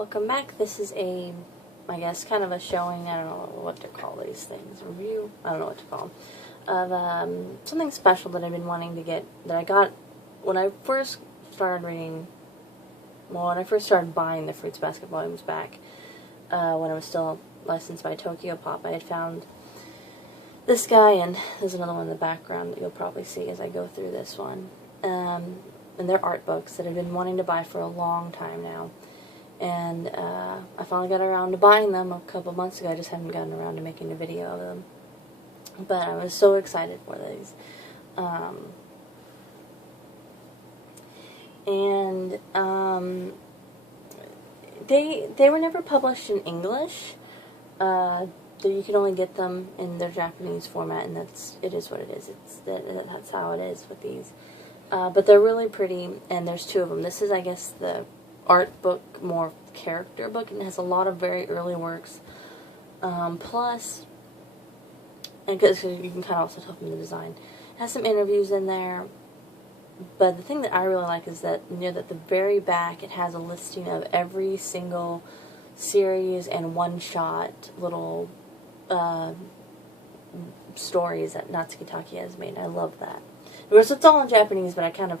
Welcome back. This is a, I guess, kind of a showing, I don't know what to call these things, review, I don't know what to call them, of something special that I've been wanting to get, that I got when I first started reading, well, when I first started buying the Fruits Basket volumes back, when I was still licensed by Tokyo Pop. I had found this guy, and there's another one in the background that you'll probably see as I go through this one, and they're art books that I've been wanting to buy for a long time now. And I finally got around to buying them a couple months ago. I just hadn't gotten around to making a video of them. But I was so excited for these. They were never published in English. You can only get them in their Japanese format, and it is what it is. That's how it is with these. But they're really pretty, and there's two of them. This is, I guess, the art book, more character book, and it has a lot of very early works. Plus, and because you can kind of also tell from the design, it has some interviews in there. But the thing that I really like is that near the very back, it has a listing of every single series and one-shot little stories that Natsuki Taki has made. I love that. Of course, it's all in Japanese, but I kind of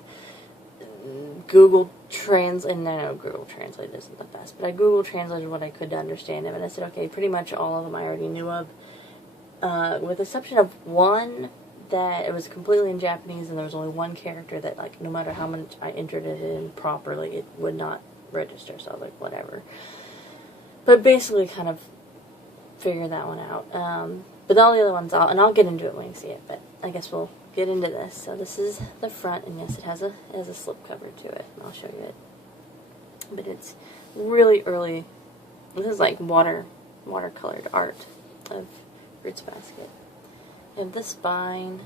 Google Translate, and I know Google Translate isn't the best, but I Google Translated what I could to understand them, and I said, okay, pretty much all of them I already knew of, with the exception of one that it was completely in Japanese, and there was only one character that, like, no matter how much I entered it in properly, it would not register, so I was like, whatever. But basically kind of figured that one out. But all the other ones, I'll get into it when you see it, but I guess we'll get into this. So this is the front, and yes, it has a slipcover to it, and I'll show you it. But it's really early. This is like watercolored art of Fruits Basket. We have the spine,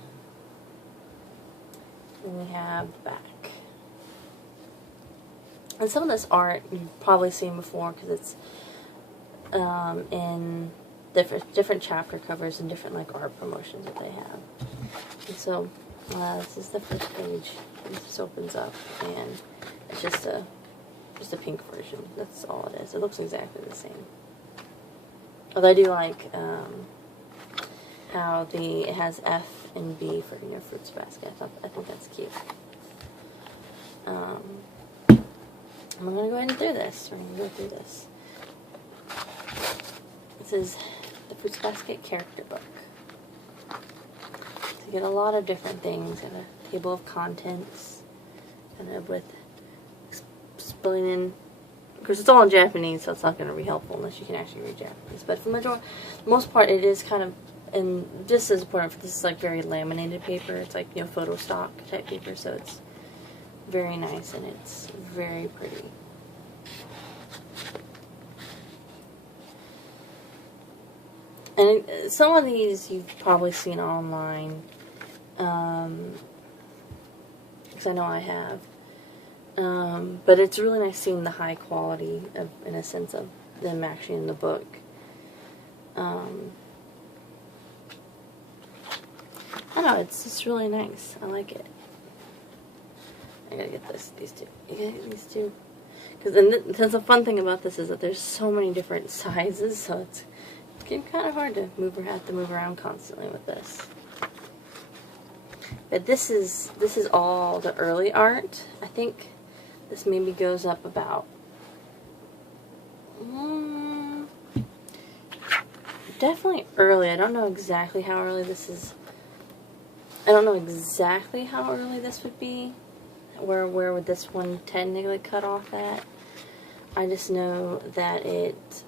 and we have the back. And some of this art you've probably seen before because it's in different chapter covers and different like art promotions that they have. And so this is the first page. This opens up, and it's just a pink version. That's all it is. It looks exactly the same. Although I do like how it has F and B for Fruits Basket. I think that's cute. I'm gonna go ahead and do this. We're gonna go through this. This is the Fruits Basket character book. So you get a lot of different things. Got a table of contents, kind of with explaining in. Of course, it's all in Japanese, so it's not going to be helpful unless you can actually read Japanese. But for the most part, it is kind of, and just as important, this is like very laminated paper. It's like, photo stock type paper, so it's very nice and it's very pretty. And some of these you've probably seen online, because I know I have. But it's really nice seeing the high quality of, in a sense, of them actually in the book. I don't know, it's just really nice. I like it. I gotta get these two. You gotta get these two. Because the fun thing about this is that there's so many different sizes, so it's getting kind of hard to have to move around constantly with this. But this is all the early art. I think this maybe goes up about definitely early. I don't know exactly how early this is. I don't know exactly how early this would be. Where would this one technically cut off at? I just know that it.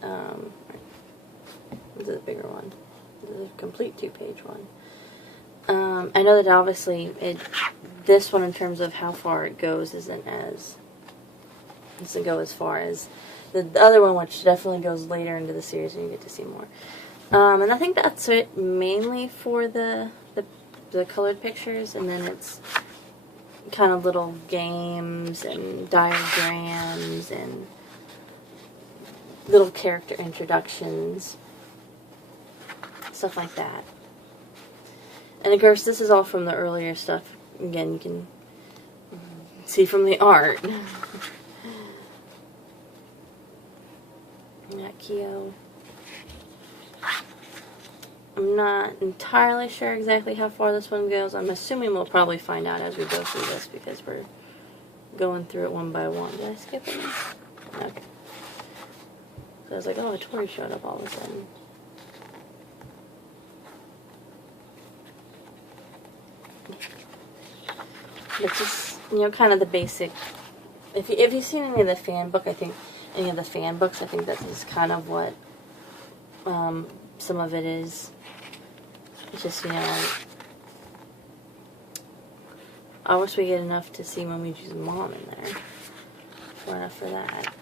This is a bigger one. This is a complete 2-page one. I know that obviously this one, in terms of how far it goes, doesn't go as far as the other one, which definitely goes later into the series and you get to see more. And I think that's it mainly for the colored pictures, and then it's kind of little games and diagrams and little character introductions, stuff like that. And of course, this is all from the earlier stuff. Again, you can see from the art. Got Kyo. I'm not entirely sure exactly how far this one goes. I'm assuming we'll probably find out as we go through this because we're going through it one by one. Did I skip it? Okay. So I was like, oh, a Tori showed up all of a sudden. It's just, you know, kind of the basic. If you've seen any of the fan book, I think any of the fan books, I think that is kind of what some of it is. It's just, you know, I wish we get enough to see Momiji's mom in there. Or enough for that.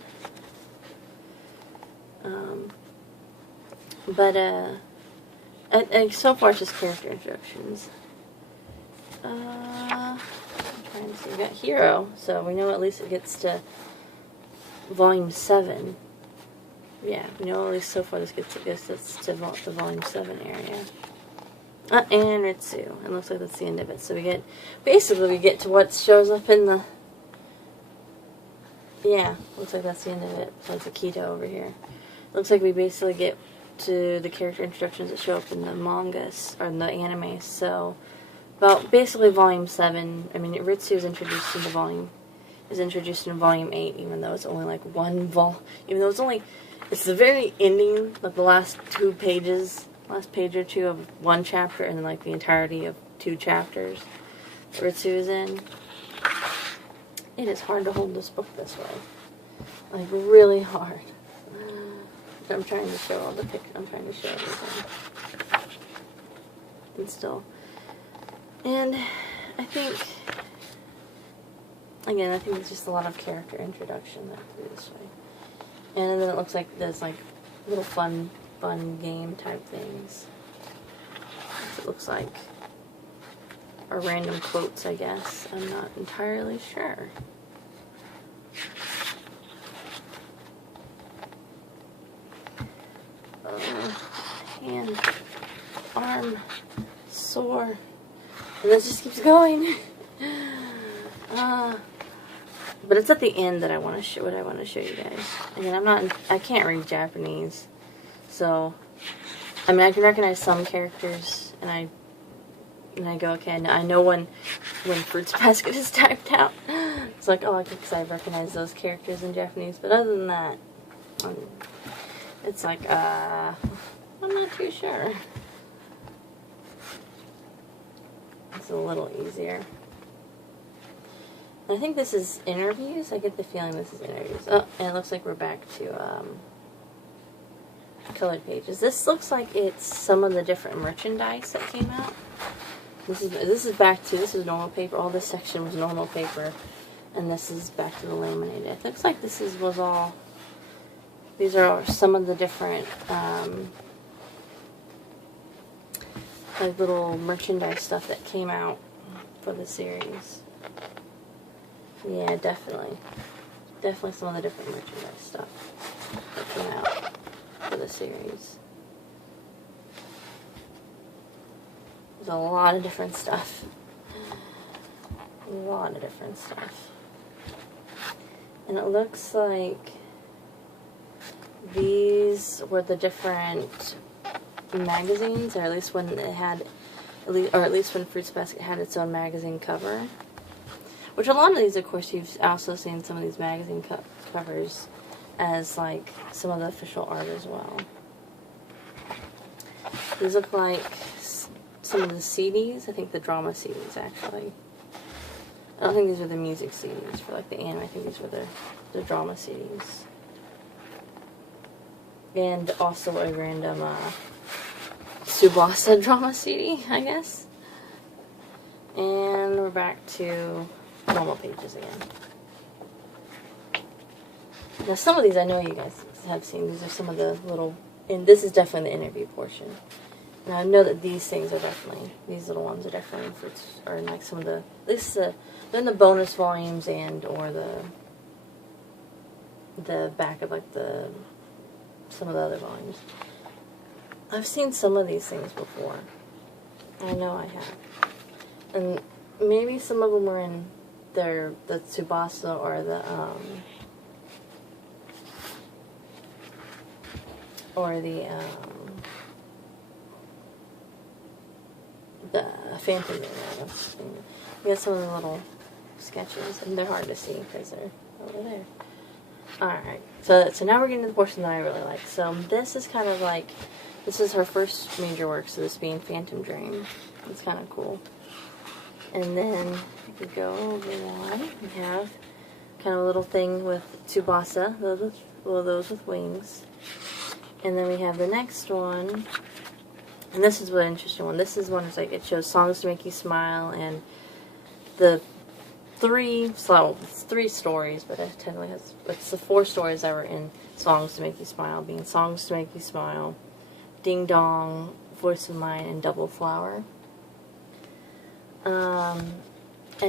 And so far it's just character introductions. I'm trying to see. We got Hero, so we know at least it gets to Volume 7. Yeah, we know at least so far this gets to the Volume 7 area. And Ritsu. It looks like that's the end of it. So we get to what shows up in the... Yeah, looks like that's the end of it. So it's Akito over here. Looks like we basically get to the character introductions that show up in the mangas, or in the anime. So, about basically Volume 7. I mean, Ritsu is introduced in Volume 8, even though it's only like one even though it's the very ending, like the last page or two of one chapter, and then like the entirety of 2 chapters Ritsu is in. It is hard to hold this book this way. Like, really hard. I'm trying to show all the pictures. I'm trying to show everything. And still. And I think, again, it's just a lot of character introduction that through this way. And then it looks like there's like little fun game type things. It looks like are random quotes, I guess. I'm not entirely sure. Hand, arm, sore, and this just keeps going. But it's at the end that I want to show you guys. Again, I can't read Japanese, so I mean I can recognize some characters, and I go, okay, I know when Fruits Basket is typed out. It's like, oh, because I recognize those characters in Japanese. But other than that, it's like, I'm not too sure. It's a little easier. I think this is interviews. I get the feeling this is interviews. Oh, and it looks like we're back to colored pages. This looks like it's some of the different merchandise that came out. This is normal paper. All this section was normal paper, and this is back to the laminated. It looks like these are some of the different like little merchandise stuff that came out for the series. Yeah, definitely some of the different merchandise stuff that came out for the series. There's a lot of different stuff. And it looks like these were the different magazines, or at least when Fruits Basket had its own magazine cover. Which a lot of these, of course, you've also seen some of these magazine covers as like some of the official art as well. These look like some of the CDs. I think the drama CDs, actually. I don't think these are the music CDs for like the anime. I think these were the drama CDs. And also a random Tsubasa drama CD, I guess. And we're back to normal pages again. Now some of these I know you guys have seen. These are some of the little, and this is definitely the interview portion. Now I know that these little ones are definitely fruits, or like some of the, at least they're in the bonus volumes and or the back of like some of the other volumes. I've seen some of these things before. I know I have. And maybe some of them were in the Tsubasa or or the Phantom Dream. We got some of the little sketches, and they're hard to see because they're over there. Alright, so now we're getting to the portion that I really like. So this is kind of like, this is her first major work, so this being Phantom Dream. It's kind of cool. And then, if we go over that, we have kind of a little thing with Tsubasa, those with wings. And then we have the next one, and this is an interesting one. This is one that's like, it shows songs to make you smile, and the it's 3 stories, but it technically has, it's the 4 stories that were in Songs to Make You Smile, being Songs to Make You Smile, Ding Dong, Voice of Mine, and Double Flower. And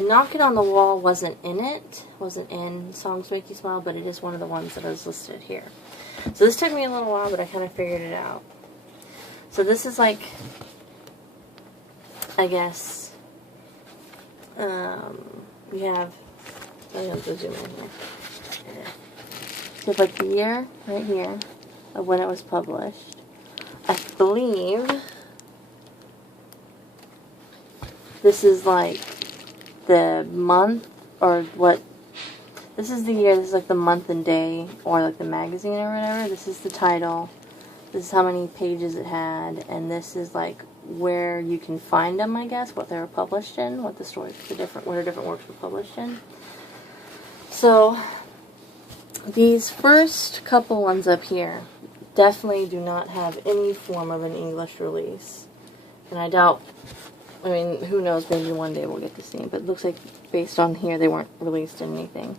Knock It on the Wall wasn't in Songs to Make You Smile, but it is one of the ones that is listed here. So this took me a little while, but I kind of figured it out. So this is like, I guess, we have, I have to zoom in here. So like the year right here of when it was published. I believe this is like the month, or what, this is the year, this is like the month and day, or like the magazine or whatever. This is the title, this is how many pages it had, and this is like where you can find them, I guess, what they were published in, what the stories, where different works were published in. So, these first couple ones up here definitely do not have any form of an English release. And I doubt, I mean, who knows, maybe one day we'll get to see them, but it looks like, based on here, they weren't released in anything.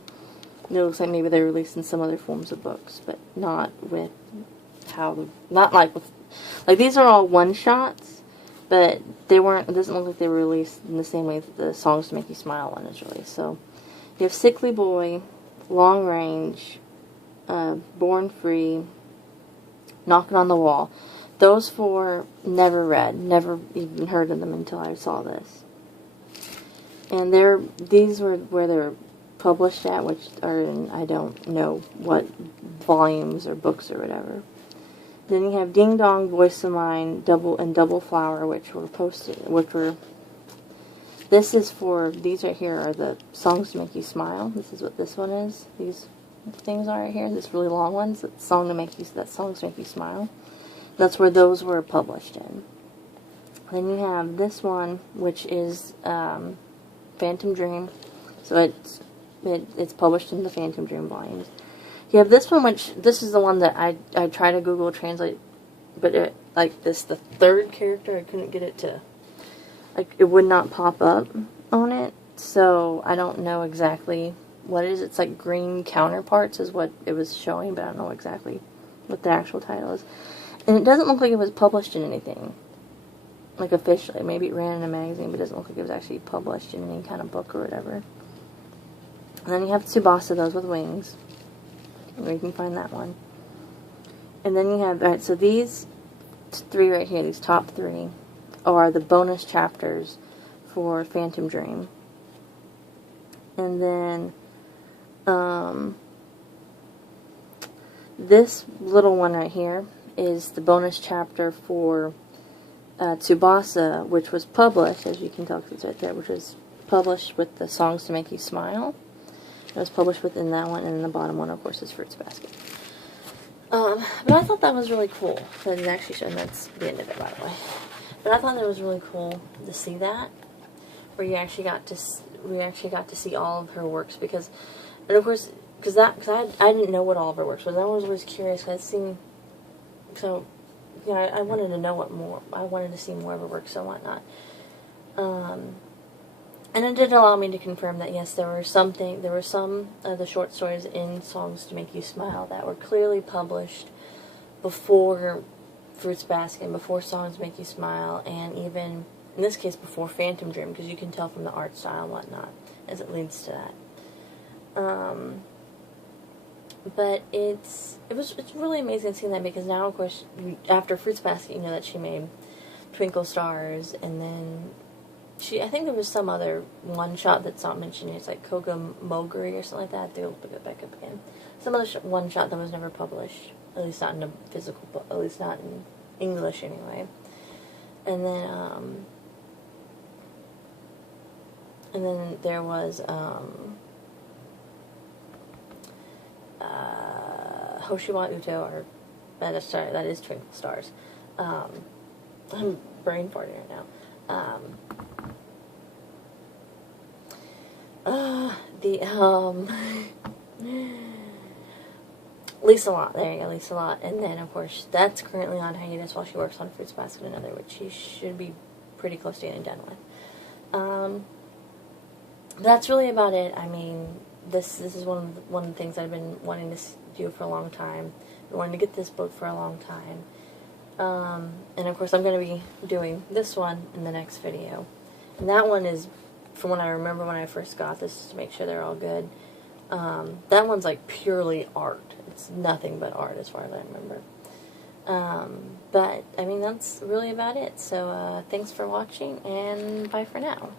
It looks like maybe they were released in some other forms of books, but not with not like with, like these are all one-shots, but they weren't, it doesn't look like they were released in the same way that the Songs to Make You Smile one is released. So, you have Sickly Boy, Long Range, Born Free, Knocking on the Wall. Those 4, never read, never even heard of them until I saw this. And these were where they were published at, which are in, I don't know what volumes or books or whatever. Then you have Ding Dong, Voice of Mine, Double Flower, which were this is for, these right here are the Songs to Make You Smile. This is what this one is. These things are right here, this really long ones, Songs to Make You Smile. That's where those were published in. Then you have this one, which is Phantom Dream. So it's published in the Phantom Dream volumes. You have this one, which, this is the one that I try to Google Translate, but the 3rd character, I couldn't get it to, like, it would not pop up on it, so I don't know exactly what it is. It's like Green Counterparts is what it was showing, but I don't know exactly what the actual title is. And it doesn't look like it was published in anything, like officially. Maybe it ran in a magazine, but it doesn't look like it was actually published in any kind of book or whatever. And then you have Tsubasa, those with wings, where you can find that one. And then you have, alright, so these 3 right here, these top 3, are the bonus chapters for Phantom Dream. And then, this little one right here is the bonus chapter for Tsubasa, which was published, as you can tell, it's right there, which was published with the Songs to Make You Smile. It was published within that one, and then the bottom one, of course, is Fruits Basket. But I thought that was really cool. So it actually showed, and that's the end of it, by the way. But I thought that was really cool to see that, where we actually got to see all of her works, because, and of course, because I didn't know what all of her works was. I was always curious, because it seemed, so, you know, I wanted to know what more, I wanted to see more of her works and whatnot. And it did allow me to confirm that, yes, there were some of the short stories in Songs to Make You Smile that were clearly published before Fruits Basket, before Songs to Make You Smile, and even, in this case, before Phantom Dream, because you can tell from the art style and whatnot, as it leads to that. But it's really amazing seeing that, because now, of course, after Fruits Basket, you know that she made Twinkle Stars, and then I think there was some other one-shot that's not mentioned. It's like Koga Moguri or something like that. They'll pick it back up again. Some other one-shot that was never published. At least not in a physical book. At least not in English, anyway. And then there was, Hoshiwa Uto, or, that is Twinkle Stars. I'm brain farting right now. Lisa Lot, there you go, Lisa Lot. And then, of course, that's currently on hiatus while she works on Fruits Basket and Another, which she should be pretty close to getting done with. That's really about it. I mean, this is one of the things I've been wanting to do for a long time. I wanted to get this book for a long time. And of course I'm going to be doing this one in the next video. And that one is, from what I remember when I first got this, to make sure they're all good. That one's like purely art. It's nothing but art as far as I remember. But, I mean, that's really about it. So, thanks for watching, and bye for now.